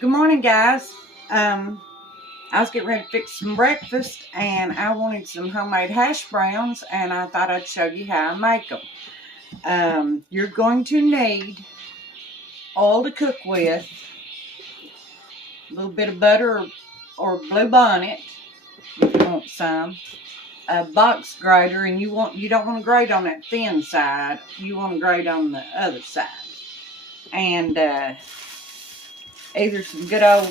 Good morning, guys. I was getting ready to fix some breakfast, and I wanted some homemade hash browns, and I thought I'd show you how I make them. You're going to need oil to cook with, a little bit of butter or blue bonnet if you want some, a box grater, and you don't want to grate on that thin side. You want to grate on the other side, and either some good old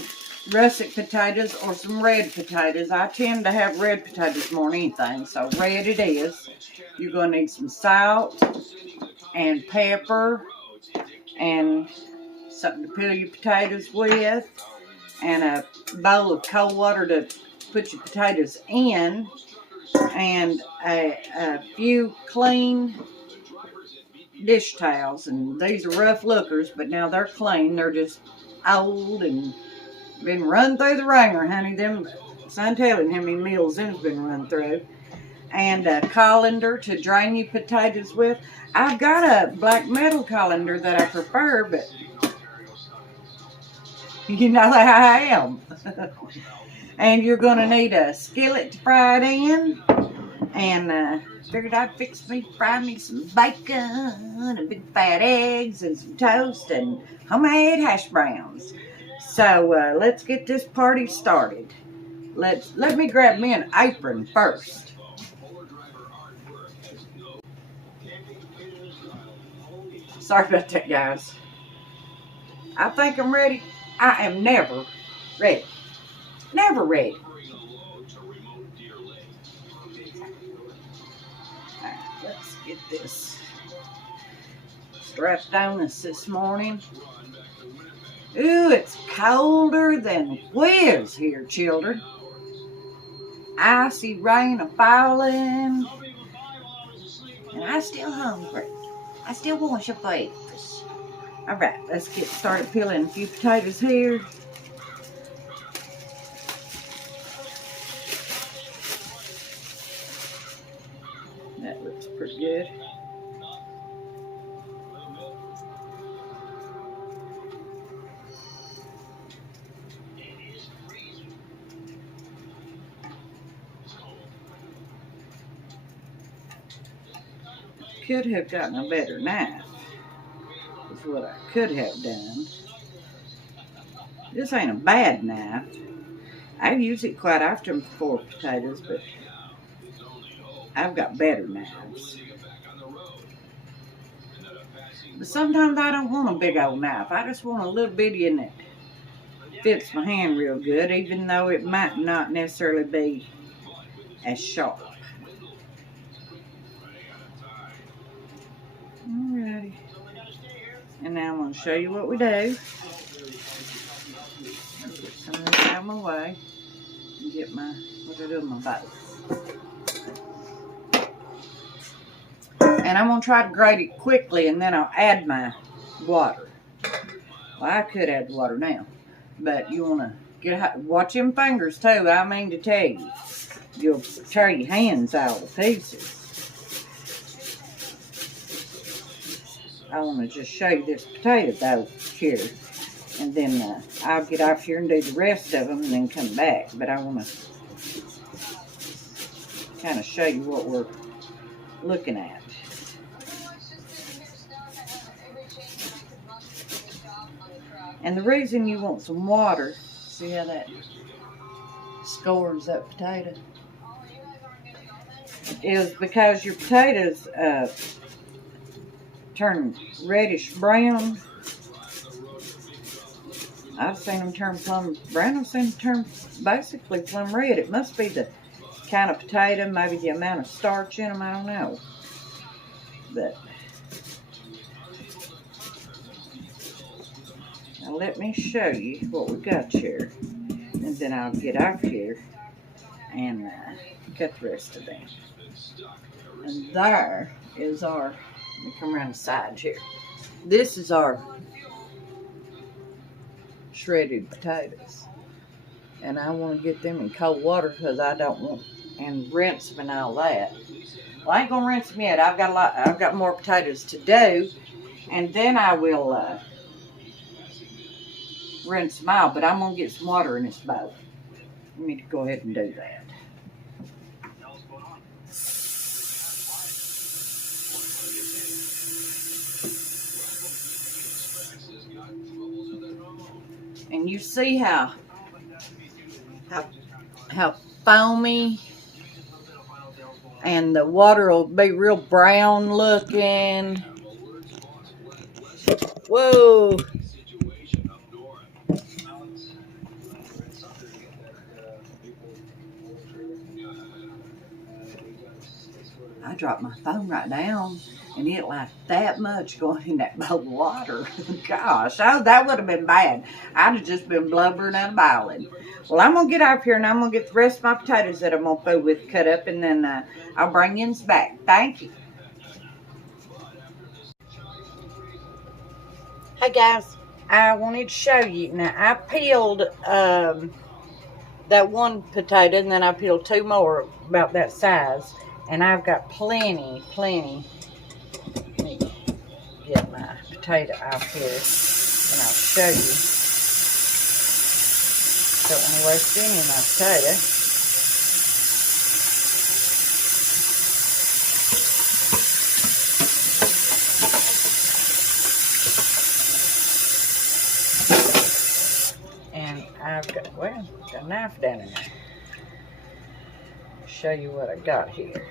russet potatoes or some red potatoes. I tend to have red potatoes more than anything, so red it is. You're going to need some salt and pepper and something to peel your potatoes with, and a bowl of cold water to put your potatoes in, and a few clean dish towels. And these are rough lookers, but now they're clean. They're just old and been run through the ringer, honey. Them, son telling how many meals them's been run through. And a colander to drain your potatoes with. I've got a black metal colander that I prefer, but you know how I am. And you're going to need a skillet to fry it in. And figured I'd fry me some bacon and big fat eggs and some toast and homemade hash browns. So let's get this party started. Let me grab me an apron first. Sorry about that, guys. I think I'm ready. I am never ready. Never ready. Alright, let's get this strapped on us this morning. Ooh, it's colder than whiz here, children. Icy rain a-falling. And I'm still hungry. I still want some breakfast. Alright, let's get started peeling a few potatoes here. That looks pretty good. Could have gotten a better knife, is what I could have done. This ain't a bad knife. I use it quite often for potatoes, but I've got better knives. But sometimes I don't want a big old knife. I just want a little bitty one that fits my hand real good, even though it might not necessarily be as sharp. Alrighty. And now I'm going to show you what we do. Put some of this out of my way and get what I do with my bowl. And I'm going to try to grate it quickly, and then I'll add my water. Well, I could add the water now, but you want to watch them fingers too. I mean to tell you, you'll tear your hands out of pieces. I want to just show you this potato dough here, and then I'll get off here and do the rest of them and then come back. But I want to kind of show you what we're looking at. And the reason you want some water, see how that scores that potato, is because your potatoes turn reddish brown. I've seen them turn plum brown. I've seen them turn basically plum red. It must be the kind of potato, maybe the amount of starch in them, I don't know. But now let me show you what we got here, and then I'll get off here and cut the rest of them. And there is our, let me come around the side here. This is our shredded potatoes. And I want to get them in cold water because I don't want, and rinse them and all that. Well, I ain't going to rinse them yet. I've got more potatoes to do. And then I will rinse them out, but I'm going to get some water in this bowl. Let me go ahead and do that. And you see how foamy, and the water will be real brown looking. Whoa. I dropped my phone right down, and it like that much going in that bowl of water. Gosh, that would have been bad. I'd have just been blubbering and bowling. Well, I'm going to get up here, and I'm going to get the rest of my potatoes that I'm going to food with cut up, and then I'll bring you back. Thank you. Hey, guys. I wanted to show you. Now, I peeled that one potato, and then I peeled two more about that size. And I've got plenty. Let me get my potato out here, and I'll show you. Don't want to waste any of my potato. And I've got, well, got a knife down in there. Show you what I got here.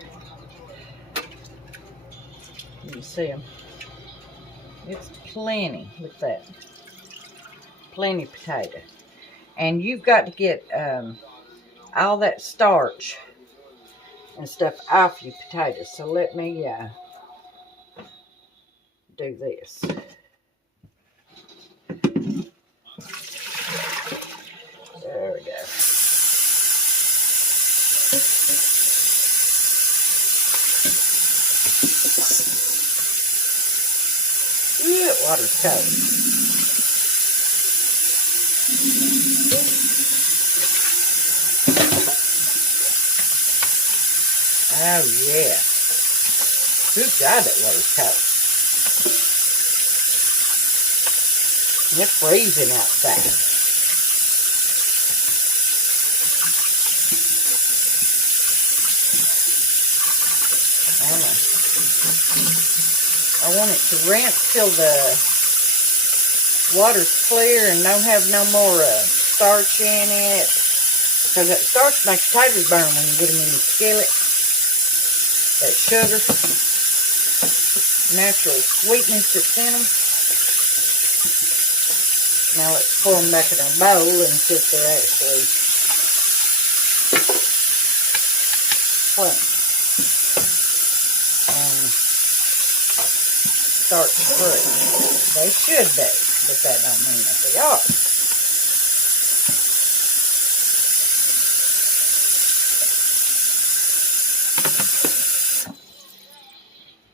You can see them. It's plenty. Look at that. Plenty of potato. And you've got to get all that starch and stuff off your potatoes. So let me do this. There we go. Yeah, water's cold. Oh, yeah. Good God, that water's cold. And it's freezing outside. I want it to rinse till the water's clear and don't have no more starch in it. Because that starch makes potatoes burn when you get them in the skillet. That sugar, natural sweetness that's in them. Now let's pour them back in our bowl and see if they're actually clean and starch free. They should be, but that don't mean that they are.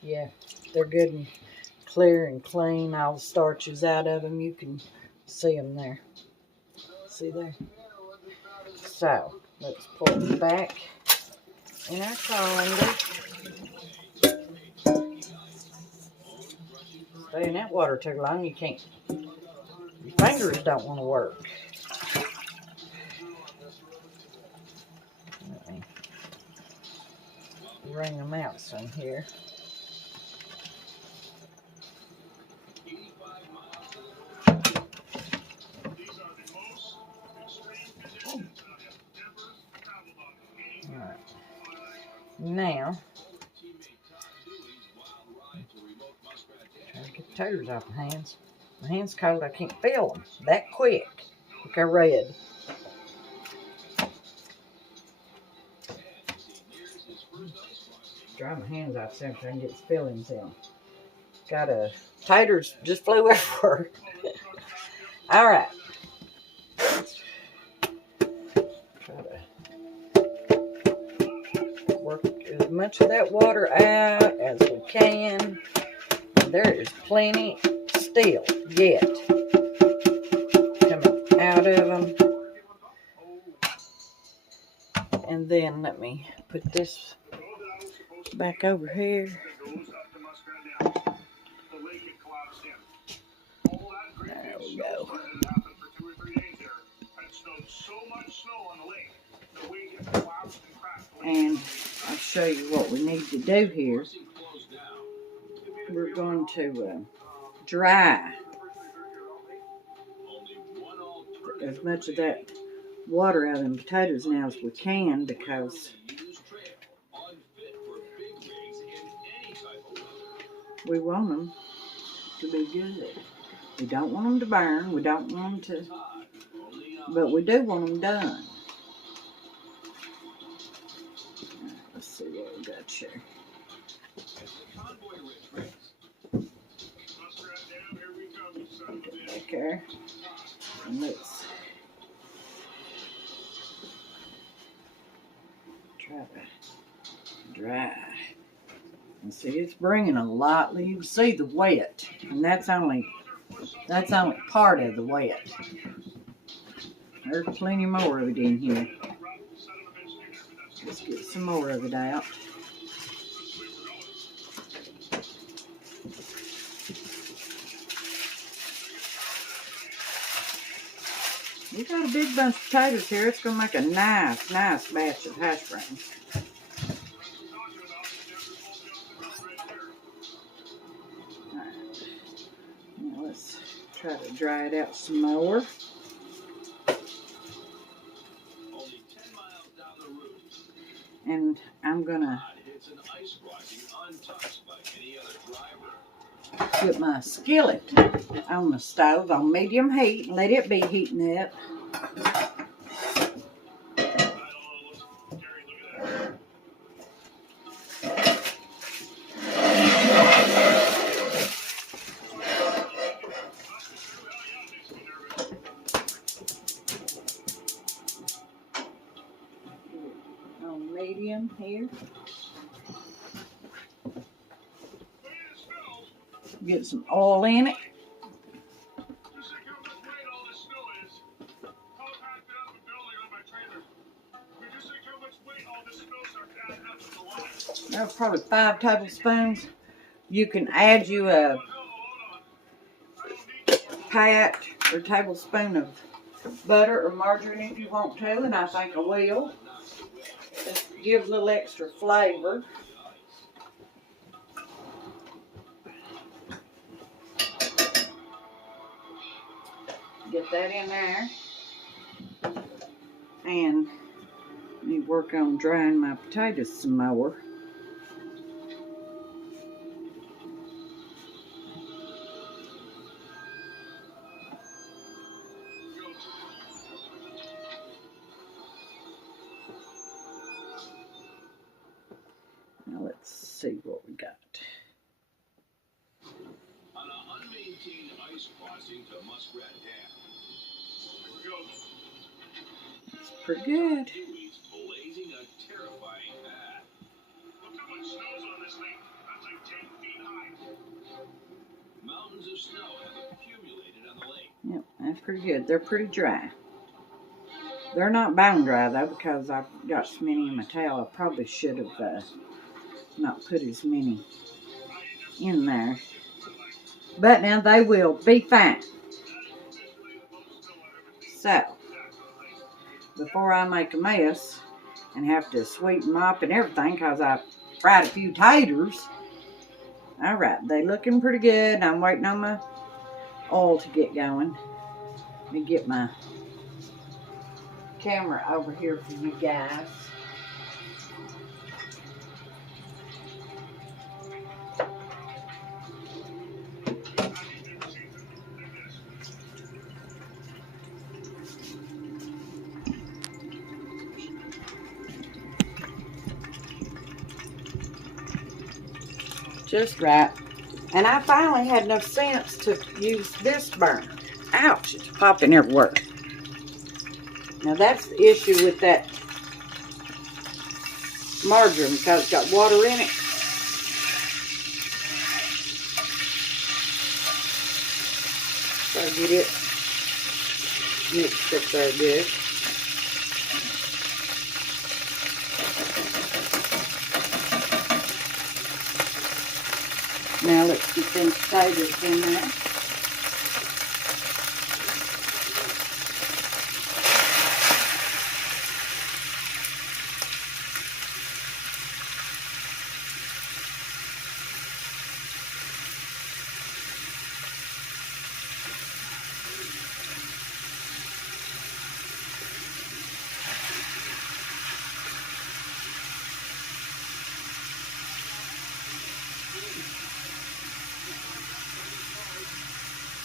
Yeah, they're good and clear and clean. All the starch is out of them. You can see them there. See there? So, let's pour them back in our colander. Stay in that water too long, you can't. Your fingers don't want to work. Let me wring them out some here. Alright. Now, try to get the taters off my hands. My hand's cold, I can't feel them that quick. Look how red. Dry my hands off so I can get the fillings in. Got a taters just flew everywhere. Alright. Try to work as much of that water out as we can. There is plenty still yet coming out of them. And then let me put this back over here. There we go. And I'll show you what we need to do here. We're going to dry as much of that water out of the potatoes now as we can, because we want them to be good. We don't want them to burn. We don't want them to, but we do want them done. Let's see what we got here. Get back there. And let's try to dry. And see, it's bringing a lot. You can see the wet, and that's only part of the wet. There's plenty more of it in here. Let's get some more of it out. We got a big bunch of potatoes here. It's going to make a nice batch of hash browns. Alright. Now let's try to dry it out some more. And I'm going to put my skillet on the stove on medium heat and let it be heating up. On medium here. Get some oil in it. That's probably 5 tablespoons. You can add you a pat or tablespoon of butter or margarine if you want to, and I think I will. Just give a little extra flavor. Get that in there. And I need to work on drying my potatoes some more. Now let's see what we got. On an unmaintained ice crossing to Muskrat Dam. Here we go. It's pretty good. Blazing a terrifying path. Look how much snow's on this thing. That's like 10 feet high. Mountains of snow have accumulated on the lake. Yep, that's pretty good. They're pretty dry. They're not bone dry though, because I've got so many in my towel. I probably should have not put as many in there. But now they will be fine. So, before I make a mess and have to sweep them up and everything, because I fried a few taters. Alright, they looking pretty good. I'm waiting on my oil to get going. Let me get my camera over here for you guys. Just right. And I finally had enough sense to use this burner. Ouch, it's popping everywhere. Now that's the issue with that margarine, because it's got water in it. So I get it mixed up there good. Now let's get them potatoes in there.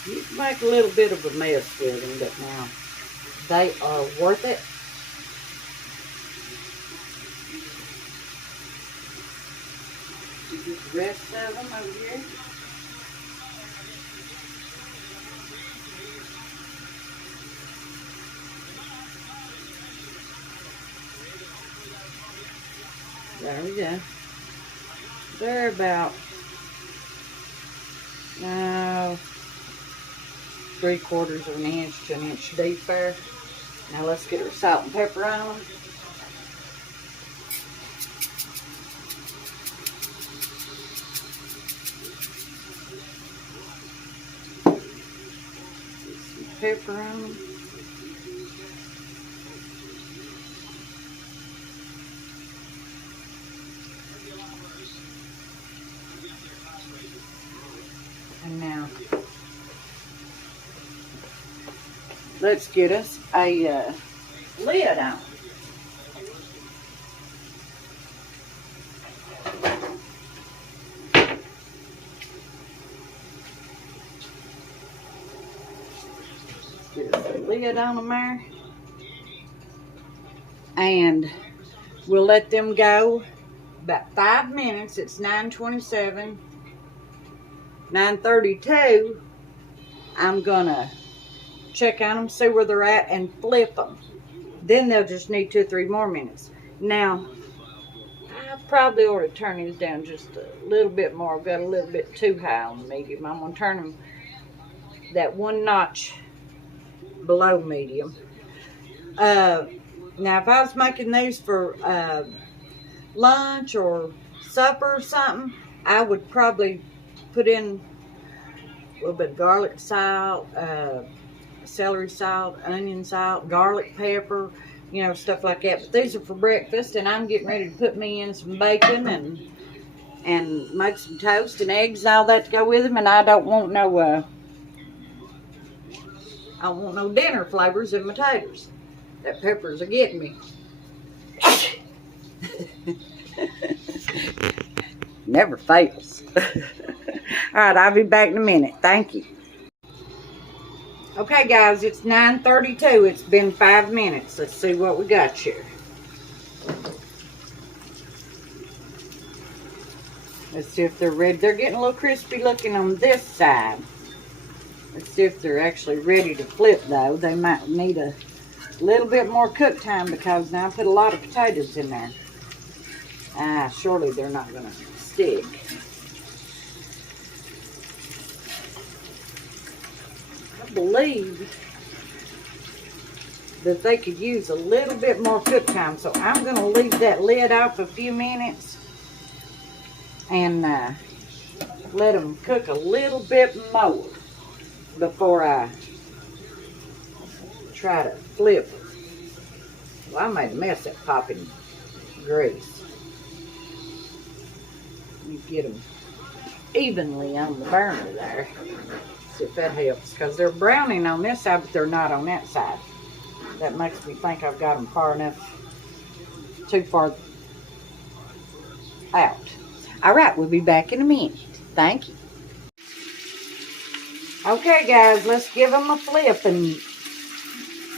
You can make a little bit of a mess with them, but now they are worth it. You get the rest of them over here. There we go. They're about 3/4 of an inch to an inch deep there. Now let's get our salt and pepper on them. Get some pepper on them. And now let's get us a lid on. Get us a lid on them there. And we'll let them go about 5 minutes. It's 9:27. 9:32. I'm gonna check on them, see where they're at, and flip them. Then they'll just need 2 or 3 more minutes. Now, I probably ought to turn these down just a little bit more. I've got a little bit too high on the medium. I'm gonna turn them that 1 notch below medium. Now, if I was making these for lunch or supper or something, I would probably put in a little bit of garlic salt, celery salt, onion salt, garlic pepper, you know, stuff like that. But these are for breakfast, and I'm getting ready to put me in some bacon and make some toast and eggs and all that to go with them. And I don't want no dinner flavors in my taters. That peppers are getting me. Never fails. Alright, I'll be back in a minute. Thank you. Okay, guys, it's 9:32. It's been 5 minutes. Let's see what we got here. Let's see if they're ready. They're getting a little crispy looking on this side. Let's see if they're actually ready to flip, though. They might need a little bit more cook time because now I put a lot of potatoes in there. Surely they're not going to stick. I believe that they could use a little bit more cook time, so I'm going to leave that lid off a few minutes and let them cook a little bit more before I try to flip it. Well, I made a mess at popping grease. You get them evenly on the burner there. See if that helps, because they're browning on this side, but they're not on that side. That makes me think I've got them too far out. All right, we'll be back in a minute. Thank you. Okay, guys, let's give them a flip, and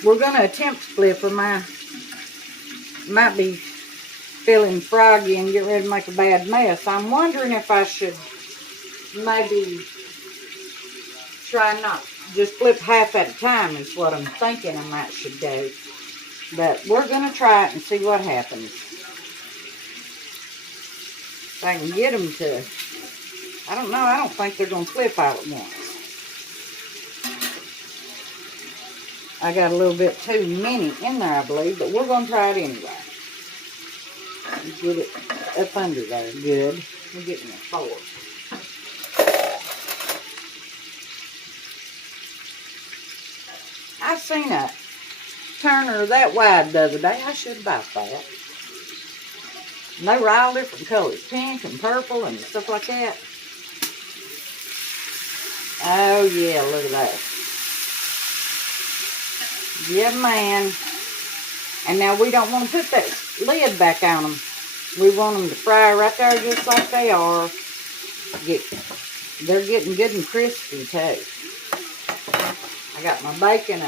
we're going to attempt to flip them. I might be feeling froggy and get ready to make a bad mess. I'm wondering if I should maybe try not just flip half at a time is what I'm thinking I might should do. But we're going to try it and see what happens. If I can get them to, I don't know, I don't think they're going to flip all at once. I got a little bit too many in there, I believe, but we're going to try it anyway. Get it up under there good. We're getting a fork. I seen a turner that wide the other day. I should have bought that. And they were all different colors, pink and purple and stuff like that. Oh yeah, look at that. Yeah, man. And now we don't want to put that lid back on them. We want them to fry right there just like they are. They're getting good and crispy too. I got my bacon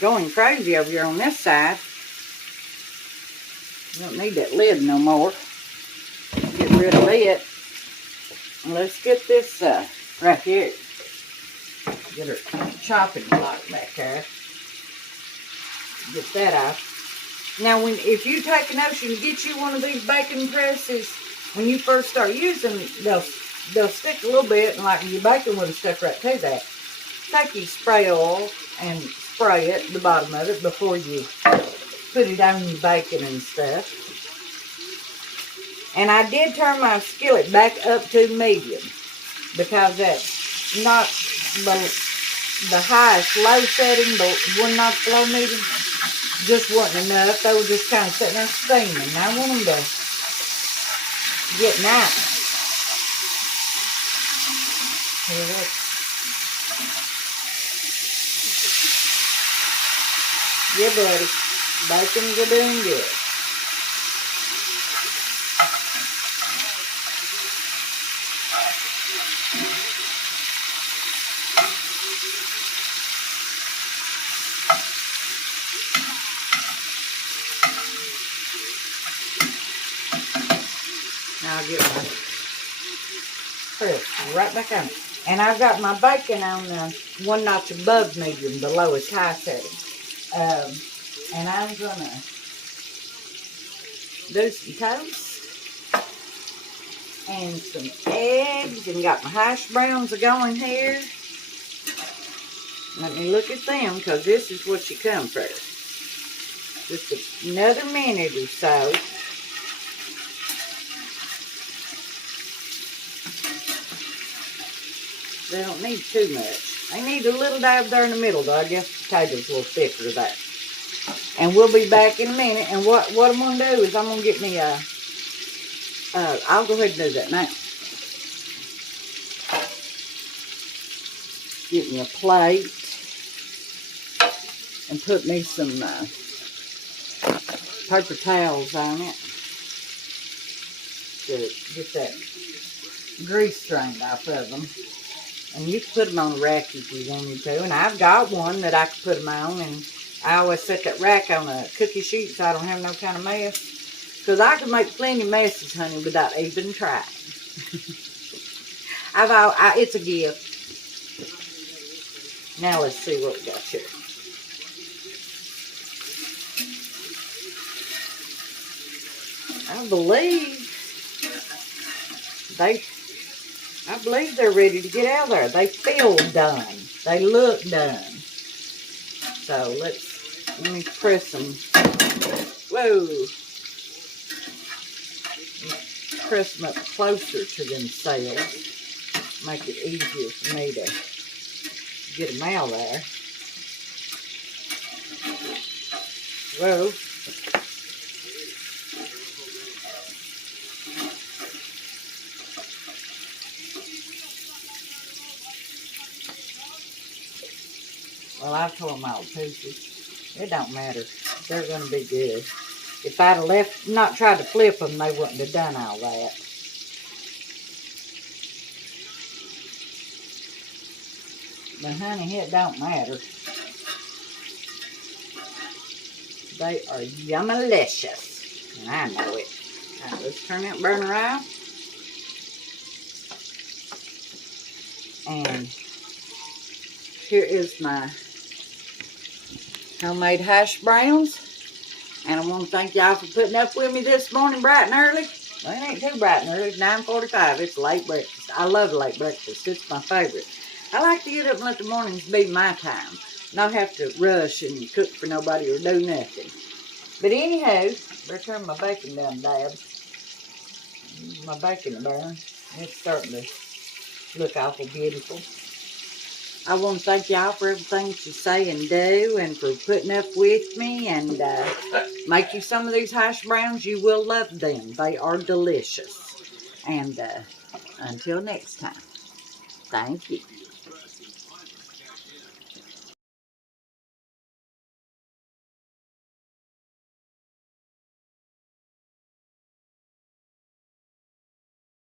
going crazy over here on this side. You don't need that lid no more. Get rid of it. Let's get this right here. Get her chopping block back there. Get that out. Now, if you take a notion to get you one of these bacon presses, when you first start using them, they'll stick a little bit, and like your bacon would have stuck right to that. Take your spray oil and spray it at the bottom of it before you put it on your bacon and stuff. And I did turn my skillet back up to medium because that's not the highest low setting, but one not below medium. Just wasn't enough. They were just kind of sitting there steaming. I want them to get nice. Here, look. Yeah, buddy. Bacons are doing good. Now I'll get my press right back on. And I've got my bacon on one notch above medium, the lowest high setting. And I'm going to do some toast and some eggs, and got my hash browns going here. Let me look at them, because this is what you come for. Just another minute or so. They don't need too much. They need a little dab there in the middle, though. I guess the potatoes a little thicker there. And we'll be back in a minute. And what I'm going to do is I'm going to get me I'll go ahead and do that now. Get me a plate. And put me some paper towels on it. To get that grease drained off of them. And you can put them on a rack if you wanted to. And I've got one that I can put them on. And I always set that rack on a cookie sheet so I don't have no kind of mess. Because I can make plenty of messes, honey, without even trying. It's a gift. Now let's see what we got here. I believe they're ready to get out of there. They feel done. They look done. So let me press them. Whoa. Press them up closer to themselves. Make it easier for me to get them out there. Whoa. Well, I've tore them all to pieces. It don't matter. They're going to be good. If I'd have not tried to flip them, they wouldn't have done all that. But honey, it don't matter. They are yummalicious. And I know it. All right, let's turn that burner off. And here is my homemade hash browns. And I want to thank y'all for putting up with me this morning bright and early. Well, it ain't too bright and early. It's 9:45. It's late breakfast. I love late breakfast. It's my favorite. I like to get up and let the mornings be my time. Not have to rush and cook for nobody or do nothing. But anyhow, better turn my bacon down, Dad. My bacon burn. It's starting to look awful beautiful. I want to thank y'all for everything that you say and do, and for putting up with me, and make you some of these hash browns. You will love them. They are delicious. And until next time, thank you.